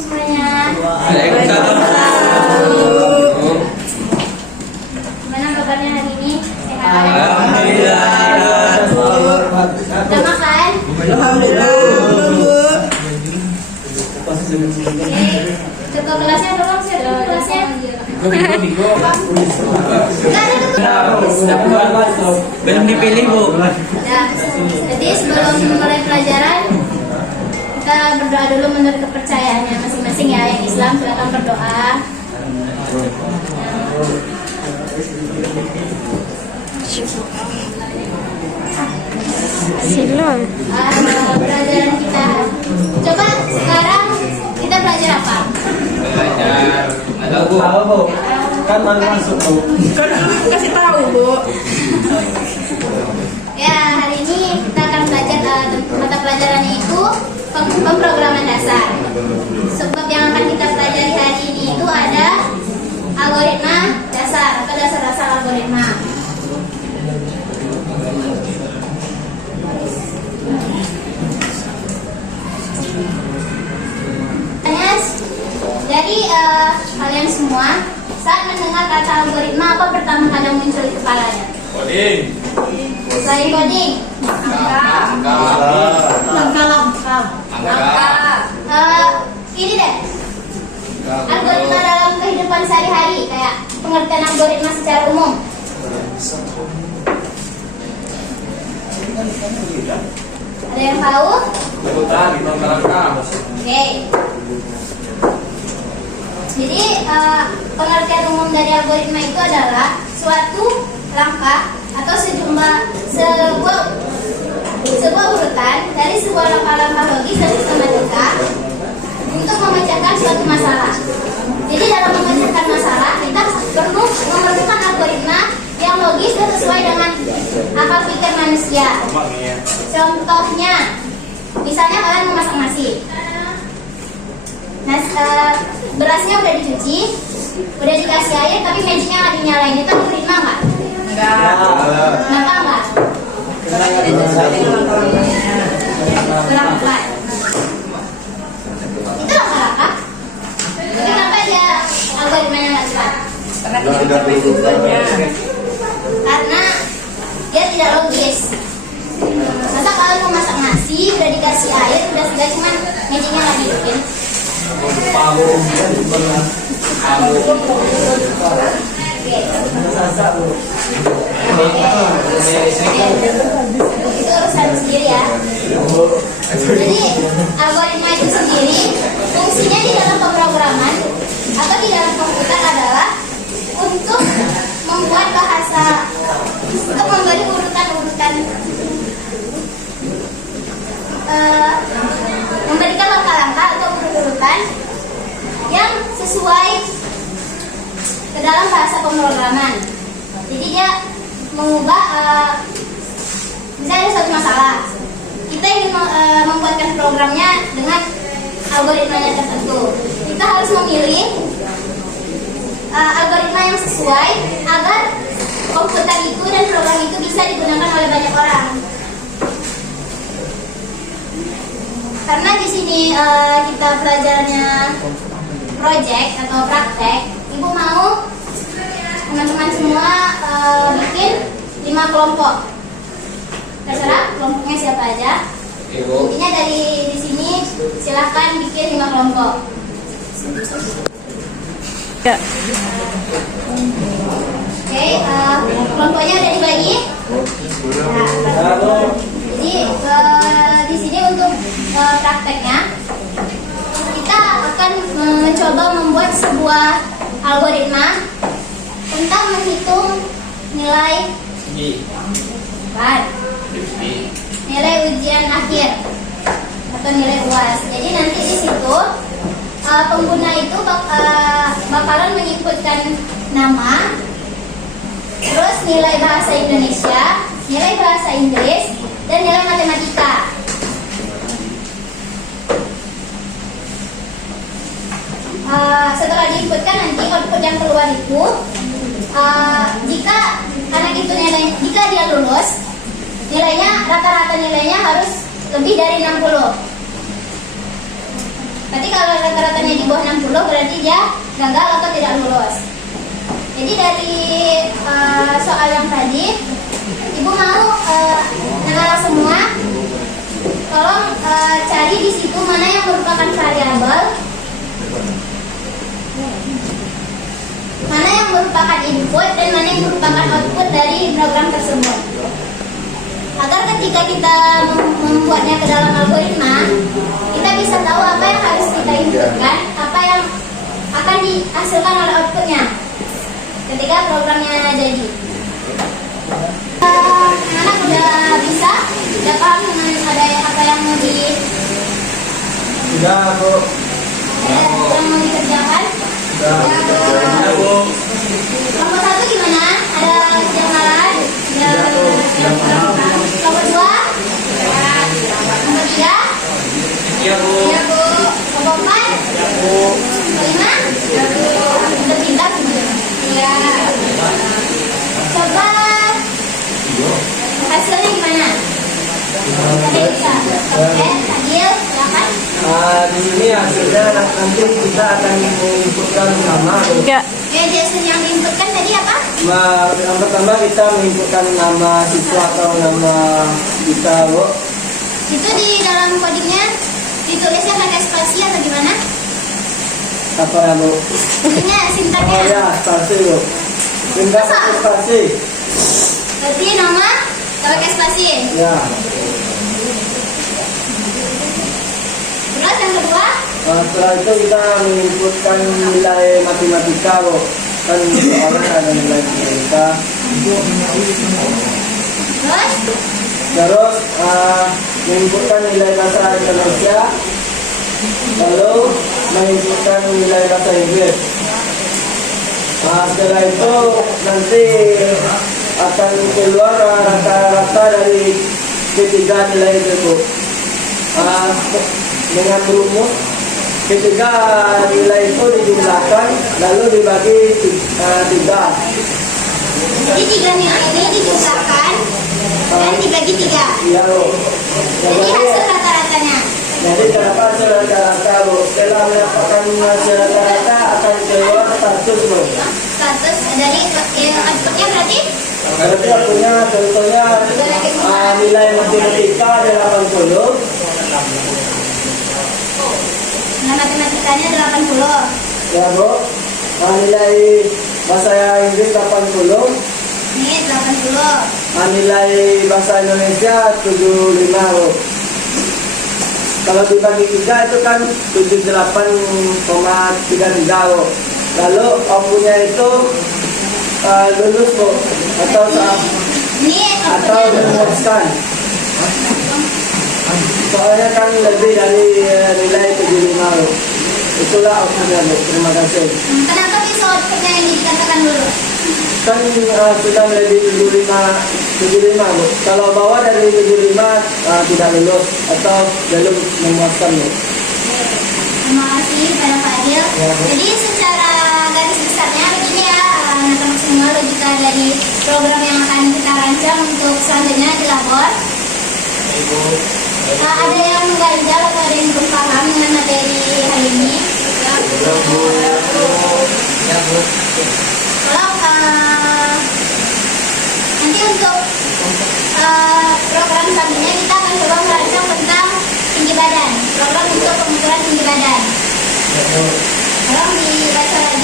semuanya. Gimana kabarnya hari ini? Sehat? Alhamdulillah. Udah makan? Alhamdulillah. Ketua kelasnya tolong sih, ketua kelasnya. Belum dipilih, Bu. Ya, jadi sebelum mulai pelajaran kita berdoa dulu menurut kepercayaannya masing-masing ya. Yang Islam silakan berdoa. Silon. Pelajaran kita. Coba sekarang kita belajar apa? Ada Bu. Tahu, Bu. Kan malu masuk, Bu. Kan dulu kasih tahu, Bu. Ya, hari ini kita akan belajar mata pelajarannya itu pemrograman dasar. Sebab yang akan kita pelajari hari ini itu ada algoritma dasar atau dasar-dasar algoritma. Jadi kalian semua saat mendengar kata algoritma apa pertama kali yang muncul di kepalanya? Coding. Selain coding, langkah. Ini deh, algoritma dalam kehidupan sehari-hari kayak pengertian algoritma secara umum. Ada yang tahu? Liputan, langkah. Oke. Jadi pengertian umum dari algoritma itu adalah suatu langkah atau sebuah urutan dari sebuah langkah-langkah logis dan sistematika untuk memecahkan suatu masalah. Jadi dalam memecahkan masalah kita perlu memerlukan algoritma yang logis dan sesuai dengan akal pikir manusia. Contohnya, misalnya kalian memasak nasi. Berasnya udah dicuci, udah dikasih air, tapi magicnya nggak dinyalain. Itu algoritma nggak? Enggak. Kenapa nggak? Berangkat. Itu langkah-langkah. Kenapa dia algoritmanya nggak cepat? Karena tidak sampai tujuannya. Karena dia tidak logis. Masa kalau mau masak nasi, udah dikasih air, udah segala cuman magicnya nggak dihidupin. Itu urusan sendiri ya. Jadi algoritma itu sendiri fungsinya di dalam pemrograman atau di dalam komputer adalah untuk membuat bahasa, untuk memberi urutan-urutan, memberikan langkah-langkah atau urut-urutan yang sesuai ke dalam bahasa pemrograman. Jadi dia mengubah, misalnya ada suatu masalah, kita ingin membuatkan programnya dengan algoritmanya tertentu. Kita harus memilih algoritma yang sesuai agar komputer itu dan program itu bisa digunakan oleh banyak orang. Karena di sini kita pelajarannya project atau praktek, ibu mau teman-teman semua bikin 5 kelompok. Terserah kelompoknya siapa aja. Intinya dari di sini silahkan bikin 5 kelompok. Ya. Oke, kelompoknya udah dibagi. Jadi di sini untuk prakteknya kita akan mencoba membuat sebuah algoritma tentang menghitung nilai nilai ujian akhir atau nilai UAS. Jadi nanti di situ pengguna itu bakalan menyebutkan nama, terus nilai bahasa Indonesia, nilai bahasa Inggris, dan nilai matematika. Setelah diinputkan nanti output yang keluar itu jika anak itu jika dia lulus, rata-rata nilainya harus lebih dari 60. Berarti kalau rata-ratanya di bawah 60 berarti dia gagal atau tidak lulus. Jadi dari soal yang tadi, Ibu mau anak-anak semua tolong cari di situ mana yang merupakan variabel, mana yang merupakan input, dan mana yang merupakan output dari program tersebut. Agar ketika kita membuatnya ke dalam algoritma, kita bisa tahu apa yang harus kita inputkan, apa yang akan dihasilkan oleh outputnya ketika programnya jadi. Anak-anak udah bisa, udah paham dengan ada apa yang mau Sudah, Bu. yang mau dikerjakan. Sudah, Bu. Nomor 1 gimana? Ada kejanggalan? Nomor 2? Nomor 3? Iya, Bu. Iya, Bu. Nomor 4? Iya, Bu. Nomor 5? Iya, Bu. Udah pintar? Iya. Coba hasilnya gimana? Ada bisa? Oke, Adil, silakan. Di sini hasilnya nanti kita akan menginputkan nama. Ya. Oke, Jason yang diinputkan tadi apa? Yang pertama kita menginputkan nama siswa atau nama kita, Bu. Itu di dalam codingnya ditulisnya pakai spasi atau gimana? Apa ya, Bu? Ini Oh sintaknya. ya, spasi, Bu. Tinggal pakai spasi. Berarti nama pakai spasi. Ya. Terus yang kedua, Setelah itu kita menginputkan nilai matematika, Bu. Kan soalnya ada nilai matematika. terus Terus menginputkan nilai bahasa Indonesia, lalu menginputkan nilai bahasa Inggris. Setelah itu nanti akan keluar rata-rata dari ketiga nilai itu, Bu. Dengan rumus ketiga nilai itu dijumlahkan lalu dibagi tiga. jadi 3 nilai ini dijumlahkan dan dibagi 3. Iya, Bu. Jadi hasil rata-ratanya. Jadi terdapat hasil rata-rata, Bu. Setelah mendapatkan hasil rata-rata akan keluar status, Bu. Status dari outputnya berarti Berarti punya contohnya nilai matematika 80, nah, matematikanya 80. ya, Bu. Nilai bahasa Inggris 80, Ini 80. nilai bahasa Indonesia 75, Bu. Kalau dibagi 3 itu kan 78,33, Bu. Lalu outputnya itu lulus, Bu, atau Ini atau outputnya memuaskan. Soalnya kan lebih dari nilai 75, Bu. Itulah outputnya, Bu. Terima kasih. kenapa bisa outputnya yang dikatakan dulu? Kan sudah lebih 75, Bu. Kalau bawah dari 75 tidak lulus atau belum memuaskan, Bu. Terima kasih pada Pak Adil. Jadi secara garis besarnya begini ya, anak-anak semua logika dari program yang akan kita rancang untuk selanjutnya di labor. Ada yang mengganjal atau ada yang belum paham dengan materi hari ini? Kalau nanti untuk program selanjutnya kita akan coba merancang tentang tinggi badan, program untuk pengukuran tinggi badan. Tolong dibaca lagi